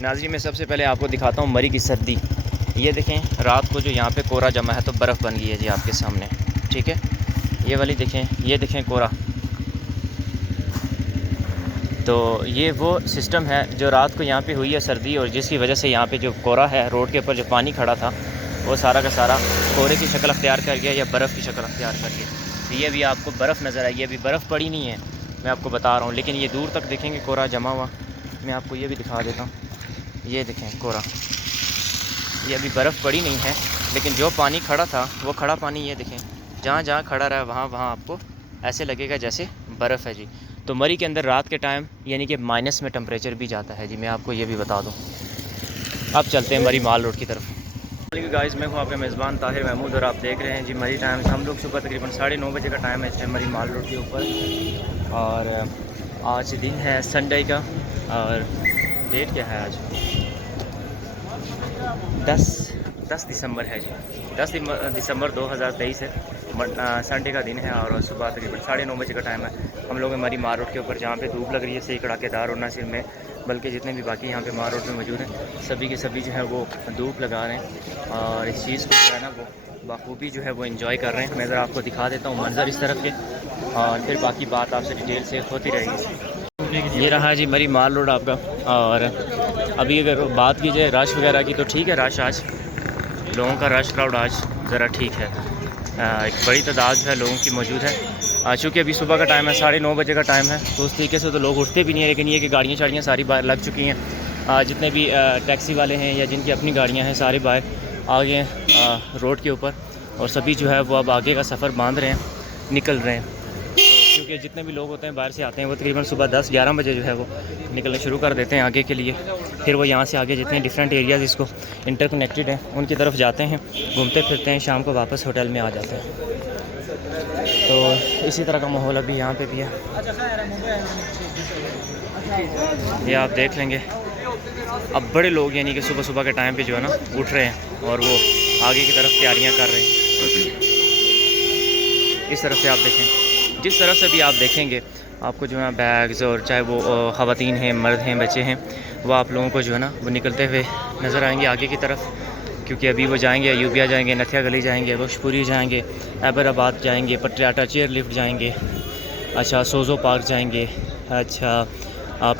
नाज़रीन मैं सबसे पहले आपको दिखाता हूँ मरी की सर्दी। ये देखें रात को जो यहाँ पे कोरा जमा है तो बर्फ़ बन गई है जी आपके सामने। ठीक है, ये वाली देखें, ये देखें कोरा। तो ये वो सिस्टम है जो रात को यहाँ पे हुई है सर्दी, और जिसकी वजह से यहाँ पे जो कोरा है, रोड के ऊपर जो पानी खड़ा था वो सारा का सारा कोरे की शक्ल अख्तियार कर गया या बर्फ़ की शक्ल अख्तियार कर गया। तो ये भी आपको बर्फ़ नज़र आई है, अभी बर्फ़ पड़ी नहीं है, मैं आपको बता रहा हूँ, लेकिन ये दूर तक देखेंगे कोरा जमा हुआ। मैं आपको ये भी दिखा देता हूँ, ये देखें कोरा, ये अभी बर्फ़ पड़ी नहीं है, लेकिन जो पानी खड़ा था वो खड़ा पानी ये देखें, जहाँ जहाँ खड़ा रहा वहाँ वहाँ आपको ऐसे लगेगा जैसे बर्फ़ है जी। तो मरी के अंदर रात के टाइम यानी कि माइनस में टेम्परेचर भी जाता है जी, मैं आपको ये भी बता दूँ। अब चलते हैं मरी माल रोड की तरफ। गाइस मैं हूँ आपका मेज़बान ताहिर महमूद और आप देख रहे हैं जी मरी टाइम्स। हम लोग सुबह तकरीबन 9:30 बजे का टाइम है मरी माल रोड के ऊपर, और आज दिन है संडे का, और डेट क्या है आज, 10 दिसंबर है जी। 10 दिसंबर 2023 है, संडे का दिन है, और सुबह तकरीबन 9:30 बजे का टाइम है। हम लोग मरी मार रोड के ऊपर, जहाँ पे धूप लग रही है सही कड़ाकेदार, और ना सिर्फ में बल्कि जितने भी बाकी यहाँ पे मार रोड में मौजूद हैं सभी के सभी जो है वो धूप लगा रहे हैं, और इस चीज़ को जो है ना वो बखूबी जो है वो एंजॉय कर रहे हैं। मैं ज़रा आपको दिखा देता हूँ मंज़र इस तरफ के, और फिर बाकी बात आपसे डिटेल से होती रहेगी। ये रहा जी मरी माल रोड आपका। और अभी अगर बात की जाए रश वगैरह की तो ठीक है, रश आज लोगों का रश क्राउड आज ज़रा ठीक है, एक बड़ी तादाद जो है लोगों की मौजूद है। चूँकि अभी सुबह का टाइम है, 9:30 बजे का टाइम है, तो उस तरीके से तो लोग उठते भी नहीं है, लेकिन ये कि गाड़ियाँ शाड़ियाँ सारी बाहर लग चुकी हैं। जितने भी टैक्सी वाले हैं या जिनकी अपनी गाड़ियाँ हैं सारे बाहर आ गए हैं रोड के ऊपर, और सभी जो है वो अब आगे का सफ़र बांध रहे हैं, निकल रहे हैं। तो क्योंकि जितने भी लोग होते हैं बाहर से आते हैं वो तकरीबन सुबह 10-11 बजे जो है वो निकलना शुरू कर देते हैं आगे के लिए। फिर वो यहाँ से आगे जितने डिफरेंट एरियाज़ इसको इंटरकनेक्टेड हैं उनकी तरफ जाते हैं, घूमते फिरते हैं, शाम को वापस होटल में आ जाते हैं। तो इसी तरह का माहौल अभी यहाँ पे भी है, ये आप देख लेंगे। अब बड़े लोग यानी कि सुबह सुबह के टाइम पे जो है ना उठ रहे हैं, और वो आगे की तरफ तैयारियाँ कर रहे हैं। इस तरफ से आप देखें, जिस तरफ से भी आप देखेंगे आपको जो है बैग्स, और चाहे वो ख़वातीन हैं, मर्द हैं, बच्चे हैं, वो आप लोगों को जो है ना वो निकलते हुए नज़र आएंगे आगे की तरफ। क्योंकि अभी वो जाएंगे अयूबिया जाएंगे, नथिया गली जाएंगे, बख्शपुरी जाएंगे, ऐबराबाद जाएंगे, पटियाला चेयर लिफ्ट जाएंगे, अच्छा सोज़ो पार्क जाएंगे, अच्छा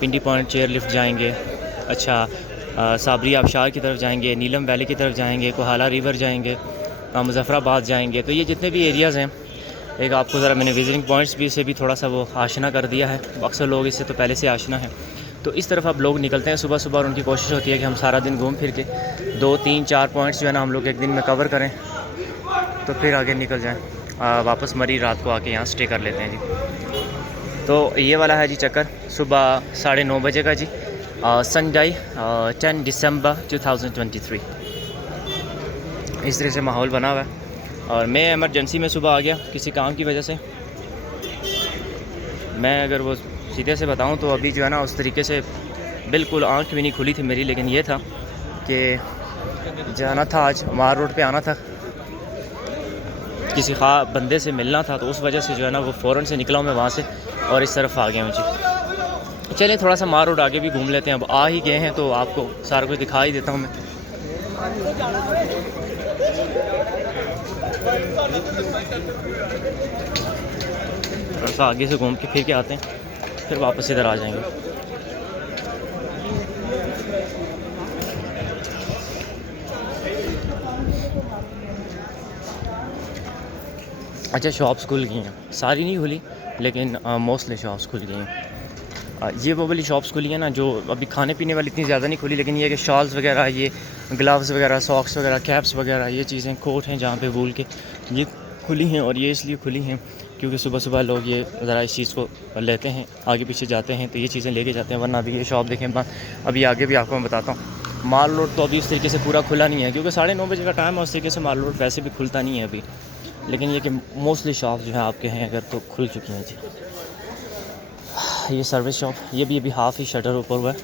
पिंडी पॉइंट चेयर लिफ्ट जाएंगे, अच्छा साबरी आबशार की तरफ जाएंगे, नीलम वैली की तरफ जाएंगे, कोहाला रिवर जाएंगे, मुजफ्फराबाद जाएंगे। तो ये जितने भी एरियाज़ हैं, एक आपको ज़रा मैंने विजिटिंग पॉइंट्स भी से भी थोड़ा सा वो आशना कर दिया है, अक्सर लोग इससे तो पहले से आशना है। तो इस तरफ अब लोग निकलते हैं सुबह सुबह, और उनकी कोशिश होती है कि हम सारा दिन घूम फिर के 2-3-4 पॉइंट्स जो है ना हम लोग एक दिन में कवर करें, तो फिर आगे निकल जाएं। वापस मरी रात को आके यहाँ स्टे कर लेते हैं जी। तो ये वाला है जी चक्कर सुबह 9:30 बजे का जी, संडे 10 दिसंबर 2023। इस तरह से माहौल बना हुआ है, और मैं एमरजेंसी में सुबह आ गया किसी काम की वजह से। मैं अगर वो सीधे से बताऊं तो अभी जो है ना उस तरीके से बिल्कुल आंख भी नहीं खुली थी मेरी, लेकिन ये था कि जाना था आज मार रोड पे, आना था, किसी बंदे से मिलना था, तो उस वजह से जो है ना वो फ़ौरन से निकला हूँ मैं वहाँ से, और इस तरफ आ गया हूँ जी। चलिए थोड़ा सा मार रोड आगे भी घूम लेते हैं, अब आ ही गए हैं तो आपको सारा कुछ दिखा ही देता हूँ मैं। थोड़ा सा आगे से घूम के फिर के आते हैं, फिर वापस इधर आ जाएंगे। अच्छा शॉप्स खुल गई हैं, सारी नहीं खुली लेकिन मोस्टली शॉप्स खुल गई हैं। ये वो वाली शॉप्स खुली हैं ना जो अभी खाने पीने वाली इतनी ज़्यादा नहीं खुली, लेकिन ये कि शॉल्स वगैरह, ये ग्लव्स वगैरह, सॉक्स वगैरह, कैप्स वगैरह, ये चीज़ें, कोट हैं जहाँ पे वूल के, ये खुली हैं। और ये इसलिए खुली हैं क्योंकि सुबह सुबह लोग ये ज़रा इस चीज़ को लेते हैं, आगे पीछे जाते हैं तो ये चीज़ें लेके जाते हैं, वरना अभी ये शॉप देखें बंद। अभी आगे भी आपको मैं बताता हूँ, माल रोड तो अभी उस तरीके से पूरा खुला नहीं है क्योंकि 9:30 बजे का टाइम है, उस तरीके से माल रोड वैसे भी खुलता नहीं है अभी, लेकिन ये कि मोस्टली शॉप जो है आपके हैं अगर तो खुल चुकी हैं जी। ये सर्विस शॉप, ये भी अभी हाफ़ ही शटर ऊपर हुआ है।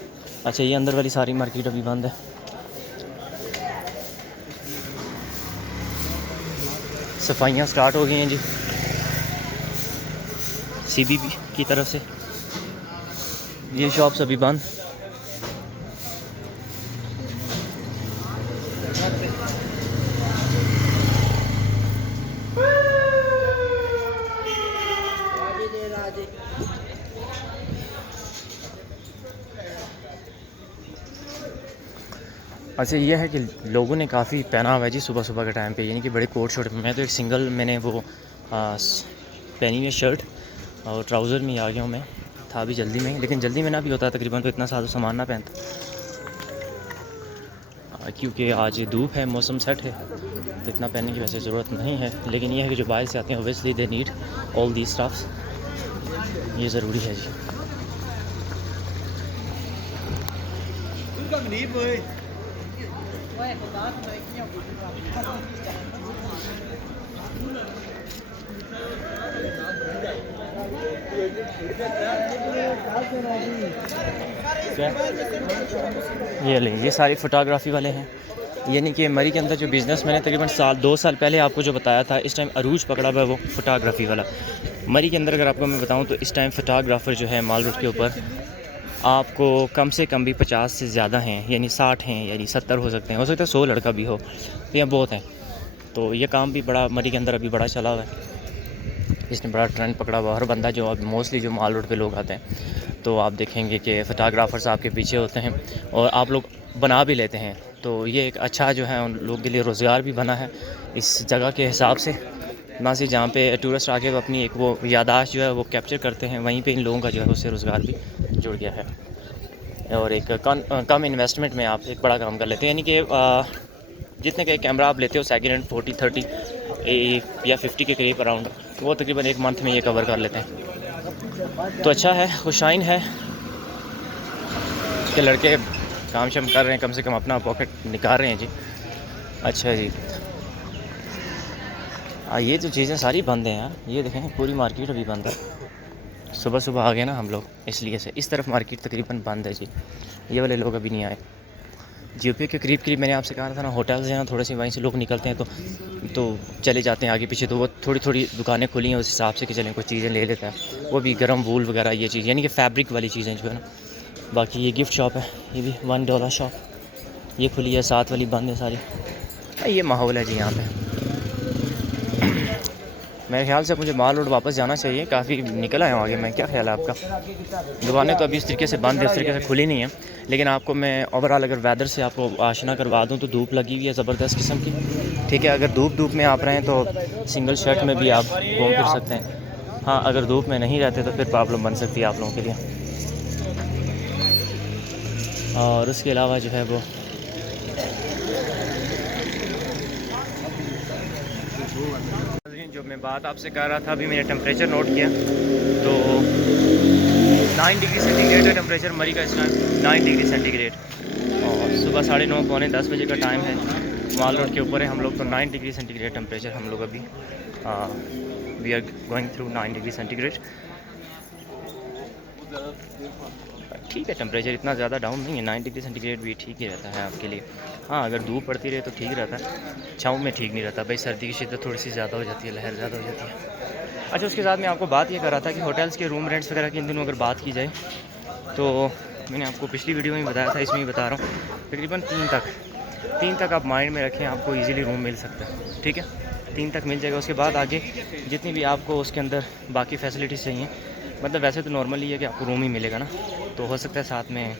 अच्छा ये अंदर वाली सारी मार्केट अभी बंद है। सफाइयाँ स्टार्ट हो गई हैं जी CBP की तरफ से, ये शॉप्स अभी बंद। अच्छा ये है कि लोगों ने काफ़ी पहना हुआ है जी सुबह सुबह के टाइम पे, यानी कि बड़े कोट शर्ट। मैं तो एक सिंगल मैंने वो पहनी है शर्ट और ट्राउज़र में आ गया हूँ मैं। था भी जल्दी में, लेकिन जल्दी में ना भी होता तकरीबन तो इतना सारा सामान ना पहनता, क्योंकि आज धूप है, मौसम सेट है, तो इतना पहनने की वैसे ज़रूरत नहीं है। लेकिन ये है कि जो बाहर से आते हैं obviously they need all these stuffs, ये ज़रूरी है जी। ये ले, ये सारी फ़ोटोग्राफ़ी वाले हैं, यानी कि मरी के अंदर जो बिज़नेस मैंने तकरीबन 2 साल पहले आपको जो बताया था, इस टाइम अरूज पकड़ा हुआ है वो फ़ोटोग्राफ़ी वाला। मरी के अंदर अगर आपको मैं बताऊं तो इस टाइम फ़ोटोग्राफ़र जो है माल रोड के ऊपर आपको कम से कम भी 50 से ज़्यादा हैं, यानी 60 हैं, यानी 70 हो सकते हैं, हो सकता है 100 लड़का भी हो, तो यहाँ बहुत हैं। तो ये काम भी बड़ा मरी के अंदर अभी बड़ा चला हुआ है, इसने बड़ा ट्रेंड पकड़ा हुआ। हर बंदा जो अब मोस्टली जो माल रोड पे लोग आते हैं तो आप देखेंगे कि फ़ोटोग्राफ़र्स आपके पीछे होते हैं और आप लोग बना भी लेते हैं। तो ये एक अच्छा जो है उन लोगों के लिए रोज़गार भी बना है इस जगह के हिसाब से, ना सिर्फ जहाँ पे टूरिस्ट आके अपनी एक वो याददाश्त जो है वो कैप्चर करते हैं, वहीं पे इन लोगों का जो है उससे रोज़गार भी जुड़ गया है। और एक कम इन्वेस्टमेंट में आप एक बड़ा काम कर लेते हैं, यानी कि जितने का एक कैमरा आप लेते हो सेकेंड हैंड 40-30 या 50 के करीब अराउंड, वो तकरीबन एक मंथ में ये कवर कर लेते हैं। तो अच्छा है, खुशाइन है कि लड़के काम शम कर रहे हैं, कम से कम अपना पॉकेट निकाल रहे हैं जी। अच्छा जी, ये जो चीज़ें सारी बंद हैं यार, ये देखें पूरी मार्केट अभी बंद है। सुबह सुबह आ गए ना हम लोग, इसलिए से इस तरफ मार्केट तकरीबन बंद है जी। ये वाले लोग अभी नहीं आए। जीओपी के करीब मैंने आपसे कहा था ना, होटल से ना थोड़े से वहीं से लोग निकलते हैं तो चले जाते हैं आगे पीछे, तो वो थोड़ी थोड़ी दुकानें खुली हैं उस हिसाब से कि चलें कुछ चीज़ें ले लेता है, वो भी गर्म वूल वगैरह ये चीज़, यानी कि फैब्रिक वाली चीज़ें जो है ना। बाकी ये गिफ्ट शॉप है, ये भी $1 शॉप, ये खुली है, 7 वाली बंद है सारी। ये माहौल है जी यहाँ पे। मेरे ख्याल से मुझे माल रोड वापस जाना चाहिए, काफ़ी निकल आया हूँ आगे मैं। क्या ख्याल है आपका? दुकानें तो अभी इस तरीके से बंद है, इस तरीके से खुली नहीं है, लेकिन आपको मैं ओवरऑल अगर वेदर से आपको आशना करवा दूँ तो धूप लगी हुई है ज़बरदस्त किस्म की, ठीक है। अगर धूप में आप रहें तो सिंगल शर्ट में भी आप घूम फिर सकते हैं। हाँ, अगर धूप में नहीं रहते तो फिर प्रॉब्लम बन सकती है आप लोगों के लिए। और उसके अलावा जो है वो जो मैं बात आपसे कर रहा था, अभी मैंने टेम्परेचर नोट किया तो 9 डिग्री सेंटीग्रेड है टेम्परेचर मरी का इस टाइम, 9 डिग्री सेंटीग्रेड। और सुबह 9:30 पौने 10 बजे का टाइम है, माल रोड के ऊपर है हम लोग, तो 9 डिग्री सेंटीग्रेड टेम्परेचर हम लोग अभी we are going through 9 degree centigrade. ठीक है, टेम्परेचर इतना ज़्यादा डाउन नहीं है, 9 डिग्री सेंटीग्रेड भी ठीक ही रहता है आपके लिए। हाँ, अगर धूप पड़ती रहे तो ठीक रहता है, छाँव में ठीक नहीं रहता भाई, सर्दी की शिद्दत थोड़ी सी ज़्यादा हो जाती है, लहर ज़्यादा हो जाती है। अच्छा, उसके साथ मैं आपको बात ये कर रहा था कि होटल्स के रूम रेंट्स वगैरह की इन दिनों अगर बात की जाए तो मैंने आपको पिछली वीडियो में बताया था, इसमें ही बता रहा हूँ, तकरीबन 3 तक आप माइंड में रखें, आपको ईज़िली रूम मिल सकता है, ठीक है। 3 तक मिल जाएगा, उसके बाद आगे जितनी भी आपको उसके अंदर बाकी फैसिलिटीज़ चाहिए, मतलब वैसे तो नॉर्मली है कि आपको रूम ही मिलेगा ना, तो हो सकता है साथ में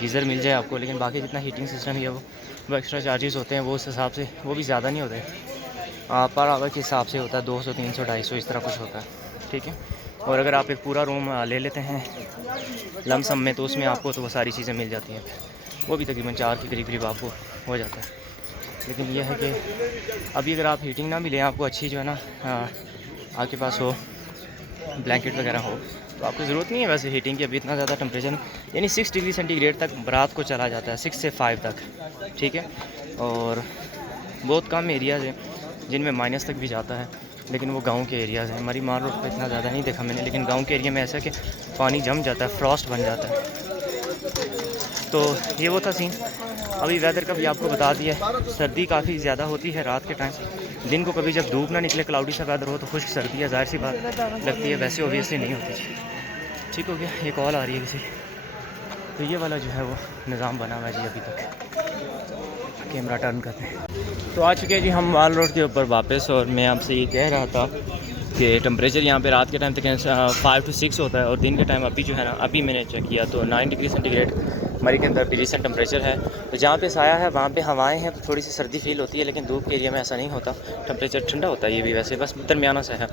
गीज़र मिल जाए आपको, लेकिन बाकी जितना हीटिंग सिस्टम है वो एक्स्ट्रा चार्जेस होते हैं, वो उस हिसाब से वो भी ज़्यादा नहीं होते, पर आवर के हिसाब से होता है, 200, 300, 250 इस तरह कुछ होता है, ठीक है। और अगर आप एक पूरा रूम ले लेते हैं लमसम में तो उसमें आपको तो वो सारी चीज़ें मिल जाती हैं, वो भी तकरीबन 4 के करीब आपको हो जाता है। लेकिन यह है कि अभी अगर आप हीटिंग ना मिले, आपको अच्छी जो है ना आपके पास हो ब्लैंकेट वगैरह हो, तो आपको ज़रूरत नहीं है वैसे हीटिंग की। अभी इतना ज़्यादा टेम्परेचर यानी 6 डिग्री सेंटीग्रेड तक रात को चला जाता है, 6 से 5 तक, ठीक है। और बहुत कम एरियाज़ हैं जिनमें माइनस तक भी जाता है, लेकिन वो गांव के एरियाज़ हैं। हमारी माल रोड पर इतना ज़्यादा नहीं देखा मैंने, लेकिन गांव के एरिया में ऐसा कि पानी जम जाता है, फ्रॉस्ट बन जाता है। तो ये वो था सीन। अभी वेदर का भी आपको बता दिया, सर्दी काफ़ी ज़्यादा होती है रात के टाइम, दिन को कभी जब धूप ना निकले, क्लाउडी सा वेदर हो तो खुश्क सर्दी है, ज़ाहिर सी बात लगती है, वैसे ओबियसली नहीं होती। ठीक हो गया, ये कॉल आ रही है किसी, तो ये वाला जो है वो निज़ाम बना हुआ है जी अभी तक। कैमरा टर्न करते हैं। तो आ चुके हैं जी हम माल रोड के ऊपर वापस, और मैं आपसे ये कह रहा था कि टेम्परेचर यहाँ पे रात के टाइम तक 5 to 6 होता है, और दिन के टाइम अभी जो है ना, अभी मैंने चेक किया तो 9 डिग्री सेंटीग्रेड मरी के अंदर रिसेंट टेम्परेचर है। तो जहाँ पे साया है वहाँ पे हवाएं हैं, तो थोड़ी सी सर्दी फील होती है, लेकिन धूप के एरिया में ऐसा नहीं होता, टेम्परेचर ठंडा होता है ये भी वैसे, बस दरमियाना सा है।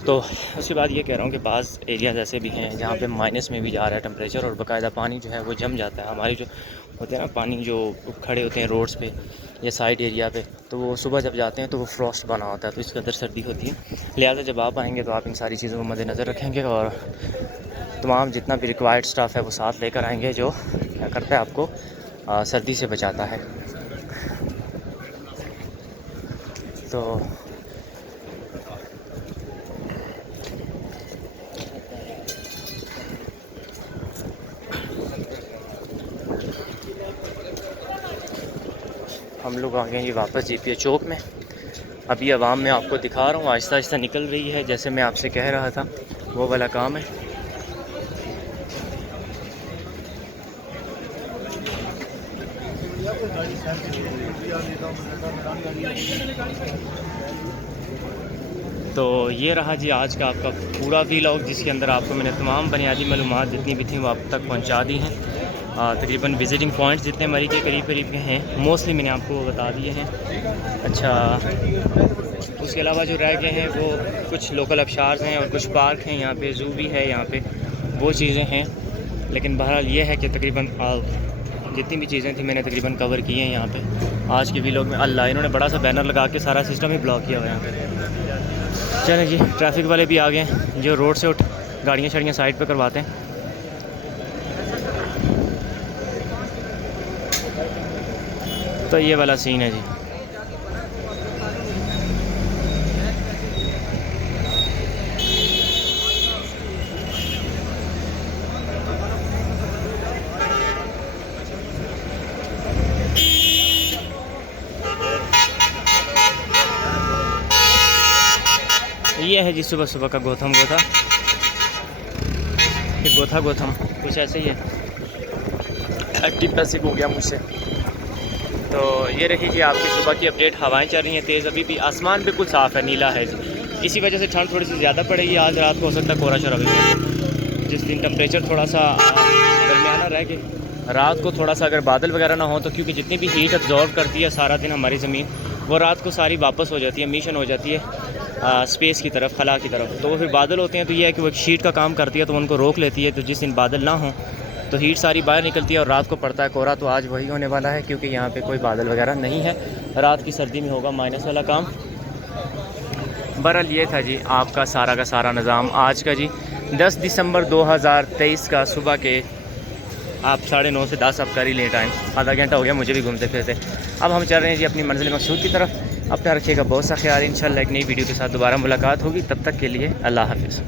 तो उसके बाद ये कह रहा हूँ कि बाज़ एरियाज़ ऐसे भी हैं जहाँ पे माइनस में भी जा रहा है टेम्परेचर, और बाकायदा पानी जो है वो जम जाता है। हमारी जो होते हैं ना पानी जो खड़े होते हैं रोड्स पे या साइड एरिया पे, तो वो सुबह जब जाते हैं तो वो फ्रॉस्ट बना होता है, तो इसके अंदर सर्दी होती है। लिहाजा जब आप आएँगे तो आप इन सारी चीज़ों को मद्देनज़र रखेंगे, और तमाम जितना भी रिक्वायर्ड स्टाफ है वो साथ लेकर आएँगे, जो क्या करता है आपको सर्दी से बचाता है। तो हम लोग आ गए जी वापस जीपीए चौक में। अभी आवाम में आपको दिखा रहा हूँ आहिस्ता आहिस्ता निकल रही है, जैसे मैं आपसे कह रहा था वो वाला काम है। तो ये रहा जी आज का आपका पूरा व्लॉग, जिसके अंदर आपको मैंने तमाम बुनियादी मालूमात जितनी भी थी वो आप तक पहुंचा दी हैं। तकरीबन विज़िटिंग पॉइंट्स जितने मरी के करीब करीब के हैं मोस्टली मैंने आपको बता दिए हैं। अच्छा, उसके अलावा जो रह गए हैं वो कुछ लोकल अबशार्स हैं और कुछ पार्क हैं, यहाँ पे ज़ू भी है, यहाँ पे वो चीज़ें हैं। लेकिन बहरहाल ये है कि तकरीबन जितनी भी चीज़ें थी मैंने तकरीबन कवर की हैं यहाँ पे आज के व्लॉग में। अल्लाह, इन्होंने बड़ा सा बैनर लगा के सारा सिस्टम ही ब्लॉक किया हुआ है यहाँ पे। चलें जी, ट्रैफिक वाले भी आ गए हैं जो रोड से उठ गाड़ियाँ शाड़ियाँ साइड पे करवाते हैं। तो ये वाला सीन है जी। ये है जी सुबह सुबह का गौतम गोथा, ये गोथा गौतम कुछ ऐसे ही है। एक्टिव पैसिव हो गया मुझसे। तो ये रही जी आपकी सुबह की अपडेट। हवाएं चल रही हैं तेज़, अभी भी आसमान बिल्कुल साफ़ है, नीला है जी। इसी वजह से ठंड थोड़ी सी ज़्यादा पड़ेगी। आज रात को हो सकता है कोहरा शरा भी पड़े। जिस दिन टेम्परेचर थोड़ा सा दरमियाना रह के, रात को थोड़ा सा अगर बादल वगैरह ना हो तो, क्योंकि जितनी भी हीट अब्जॉर्व करती है सारा दिन हमारी ज़मीन, वो रात को सारी वापस हो जाती है, मिशन हो जाती है स्पेस की तरफ, खला की तरफ। तो वो फिर बादल होते हैं तो ये है कि वो एक शीट का काम करती है, तो उनको रोक लेती है। तो जिस दिन बादल ना हो तो हीट सारी बाहर निकलती है और रात को पड़ता है कोहरा। तो आज वही होने वाला है, क्योंकि यहाँ पे कोई बादल वगैरह नहीं है। रात की सर्दी में होगा माइनस वाला काम। बहरहाल ये था जी आपका सारा का सारा निज़ाम आज का जी 10 दिसंबर 2023 का सुबह के आप 9:30 से 10 आप कर ही लें टाइम। आधा घंटा हो गया मुझे भी घूमते फिरते। अब हम चल रहे हैं जी अपनी मंजिल मकसूद की तरफ। अपना रखिएगा बहुत सा ख्याल। इंशाल्लाह एक नई वीडियो के साथ दोबारा मुलाकात होगी। तब तक के लिए अल्लाह हाफ़िज़।